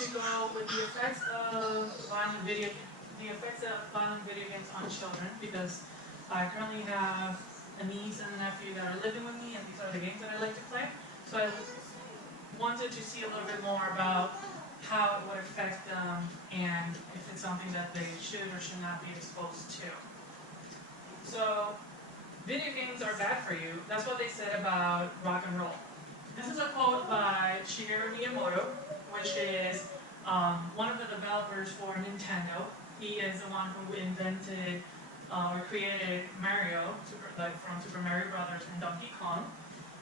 should go with the effects of violent video games on children, because I currently have a niece and a nephew that are living with me, and these are the games that I like to play. So I wanted to see a little bit more about how it would affect them and if it's something that they should or should not be exposed to. So, video games are bad for you. That's what they said about rock and roll. This is a quote by Shigeru Miyamoto, which is one of the developers for Nintendo. He is the one who invented or created Mario, from Super Mario Brothers and Donkey Kong.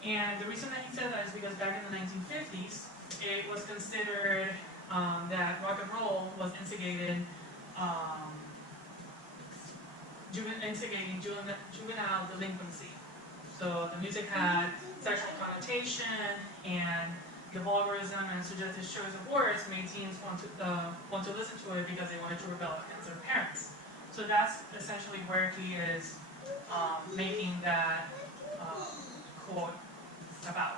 And the reason that he said that is because back in the 1950s, it was considered that rock and roll was instigating juvenile delinquency. So the music had sexual connotation, and the vulgarism and suggestive choice of words made teens want to listen to it because they wanted to rebel against their parents. So that's essentially where he is making that quote about.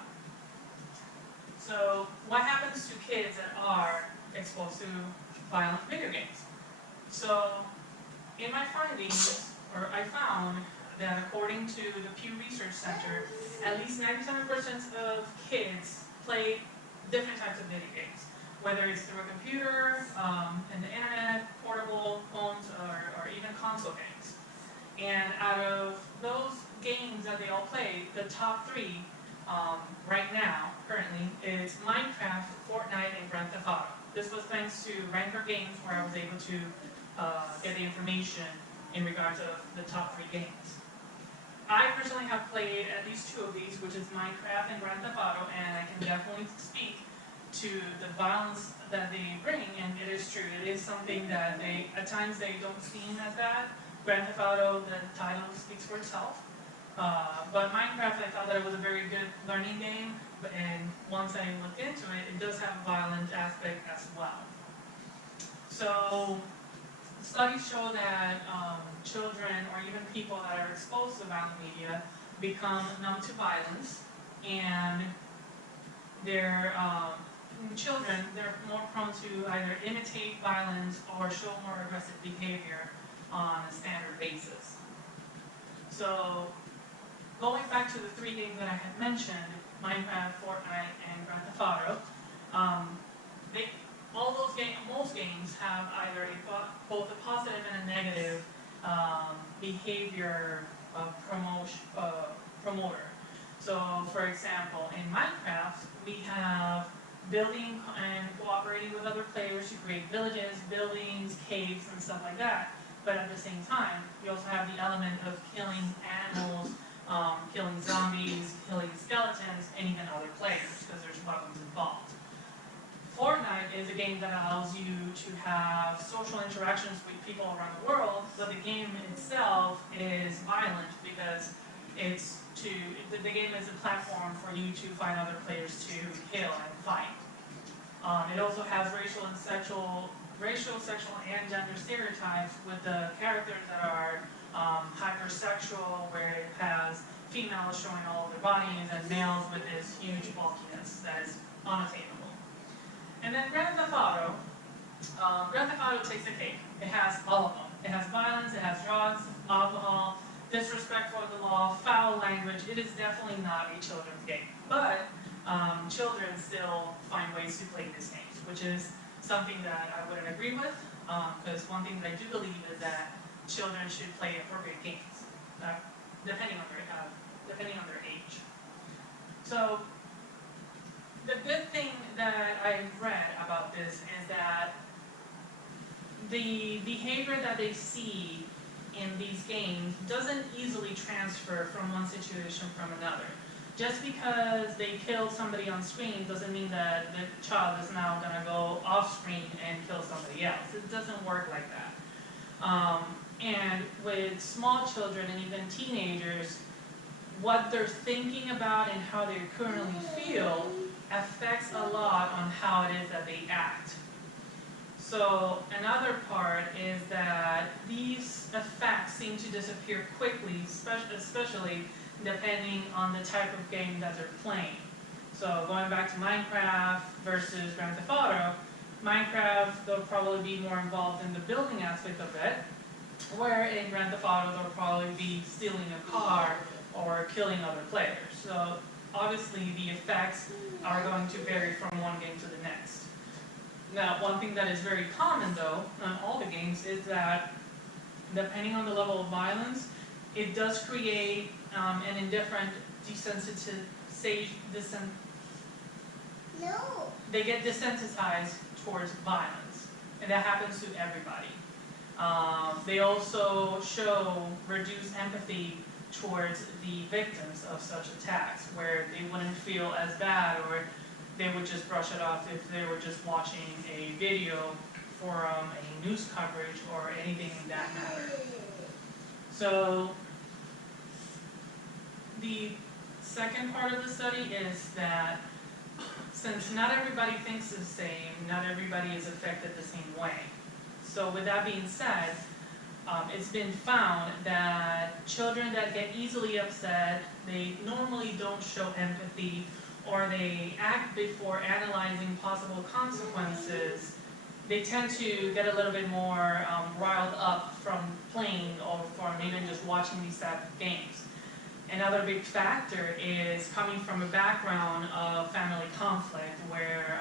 So what happens to kids that are exposed to violent video games? So in my findings, I found that according to the Pew Research Center, at least 97% of kids play different types of video games, whether it's through a computer, and the internet, portable phones, or even console games. And out of those games that they all play, the top three right now, currently, is Minecraft, Fortnite, and Grand Theft Auto. This was thanks to Ranker Games, where I was able to get the information in regards of the top three games. I personally have played at least two of these, which is Minecraft and Grand Theft Auto, and I can definitely speak to the violence that they bring, and it is true. It is something that at times they don't seem as bad. Grand Theft Auto, the title speaks for itself. But Minecraft, I thought that it was a very good learning game, and once I looked into it, it does have a violent aspect as well. So, studies show that children, or even people that are exposed to violent media, become numb to violence, and children, they're more prone to either imitate violence or show more aggressive behavior on a standard basis. So, going back to the three games that I had mentioned, Minecraft, Fortnite, and Grand Theft Auto, most games have either both a positive and a negative behavior promoter. So, for example, in Minecraft, we have building and cooperating with other players to create villages, buildings, caves, and stuff like that. But at the same time, you also have the element of killing animals, killing zombies, killing skeletons, and even other players, because there's weapons involved. Fortnite is a game that allows you to have social interactions with people around the world, but the game itself is violent because the game is a platform for you to find other players to kill and fight. It also has racial, sexual, and gender stereotypes with the characters that are hypersexual, where it has females showing all of their bodies and males with this huge bulkiness that is unattainable. And then Grand Theft Auto. Grand Theft Auto takes the cake. It has all of them. It has violence, it has drugs, alcohol, disrespect for the law, foul language. It is definitely not a children's game. But children still find ways to play these games, which is something that I wouldn't agree with, because one thing that I do believe is that children should play appropriate games, depending on their age. So, the good thing that I've read about this is that the behavior that they see in these games doesn't easily transfer from one situation from another. Just because they kill somebody on screen doesn't mean that the child is now going to go off screen and kill somebody else. It doesn't work like that. And with small children and even teenagers, what they're thinking about and how they currently feel affects a lot on how it is that they act. So another part is that these effects seem to disappear quickly, especially depending on the type of game that they're playing. So going back to Minecraft versus Grand Theft Auto, Minecraft, they'll probably be more involved in the building aspect of it, where in Grand Theft Auto, they'll probably be stealing a car or killing other players. So obviously the effects are going to vary from one game to the next. Now, one thing that is very common though, on all the games, is that depending on the level of violence, it does create an indifferent they get desensitized towards violence, and that happens to everybody. They also show reduced empathy towards the victims of such attacks, where they wouldn't feel as bad, or they would just brush it off if they were just watching a video from a news coverage or anything in that matter. So the second part of the study is that since not everybody thinks the same, not everybody is affected the same way. So with that being said, it's been found that children that get easily upset, they normally don't show empathy, or they act before analyzing possible consequences. They tend to get a little bit more riled up from playing or from even just watching these type of games. Another big factor is coming from a background of family conflict where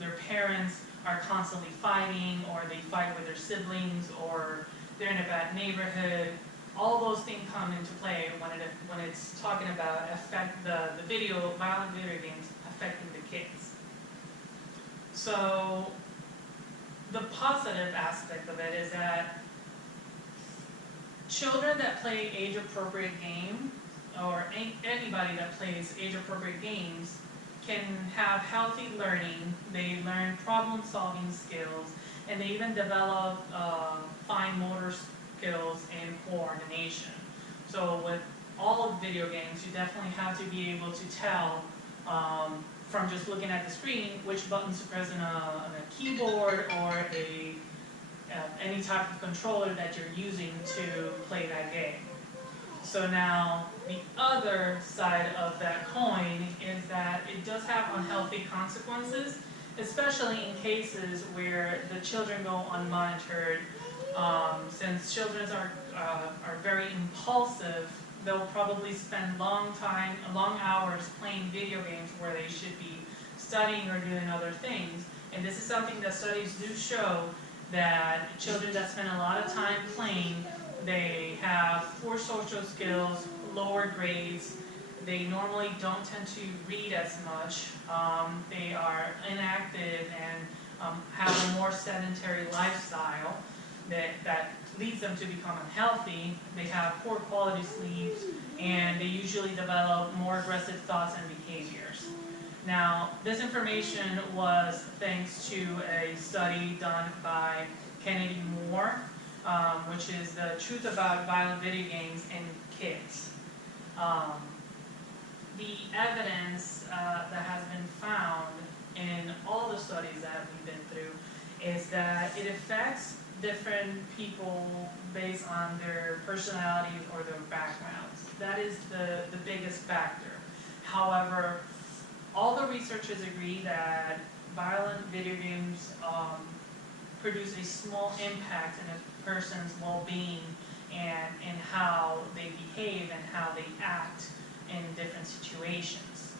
their parents are constantly fighting, or they fight with their siblings, or they're in a bad neighborhood. All those things come into play when it's talking about violent video games affecting the kids. So the positive aspect of it is that children that play age-appropriate games, or anybody that plays age-appropriate games, can have healthy learning. They learn problem-solving skills, and they even develop fine motor skills and coordination. So with all of video games, you definitely have to be able to tell from just looking at the screen which buttons to press on a keyboard or any type of controller that you're using to play that game. So now, the other side of that coin is that it does have unhealthy consequences, especially in cases where the children go unmonitored. Since children are very impulsive, they'll probably spend long hours playing video games where they should be studying or doing other things. And this is something that studies do show, that children that spend a lot of time playing, they have poor social skills, lower grades, they normally don't tend to read as much, they are inactive and have a more sedentary lifestyle that leads them to become unhealthy. They have poor quality sleep, and they usually develop more aggressive thoughts and behaviors. Now, this information was thanks to a study done by Kennedy Moore, which is the Truth About Violent Video Games in Kids. The evidence that has been found in all the studies that we've been through is that it affects different people based on their personalities or their backgrounds. That is the biggest factor. However, all the researchers agree that violent video games produce a small impact in a person's well-being and in how they behave and how they act in different situations.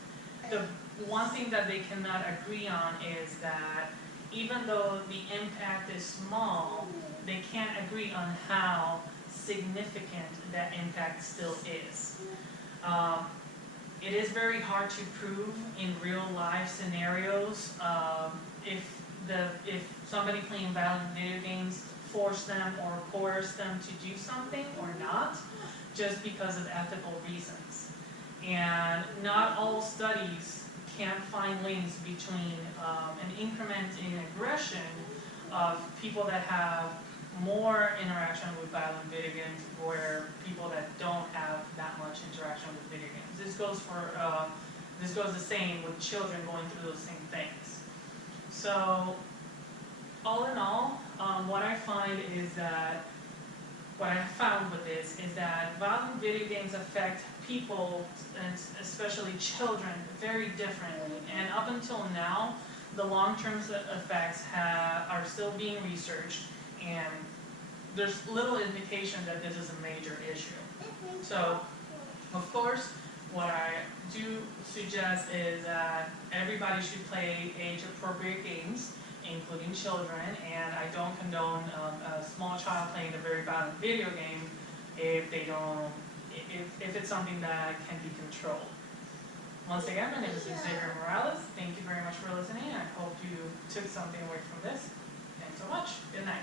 The one thing that they cannot agree on is that even though the impact is small, they can't agree on how significant that impact still is. It is very hard to prove in real life scenarios if somebody playing violent video games forced them or coerced them to do something or not, just because of ethical reasons. And not all studies can find links between an increment in aggression of people that have more interaction with violent video games where people that don't have that much interaction with video games. This goes the same with children going through those same things. So all in all, what I found with this is that violent video games affect people, and especially children, very differently. And up until now, the long-term effects are still being researched, and there's little indication that this is a major issue. So, of course, what I do suggest is that everybody should play age-appropriate games, including children, and I don't condone a small child playing a very violent video game if it's something that can be controlled. Once again, my name is Xavier Morales. Thank you very much for listening. I hope you took something away from this. Thanks so much. Good night.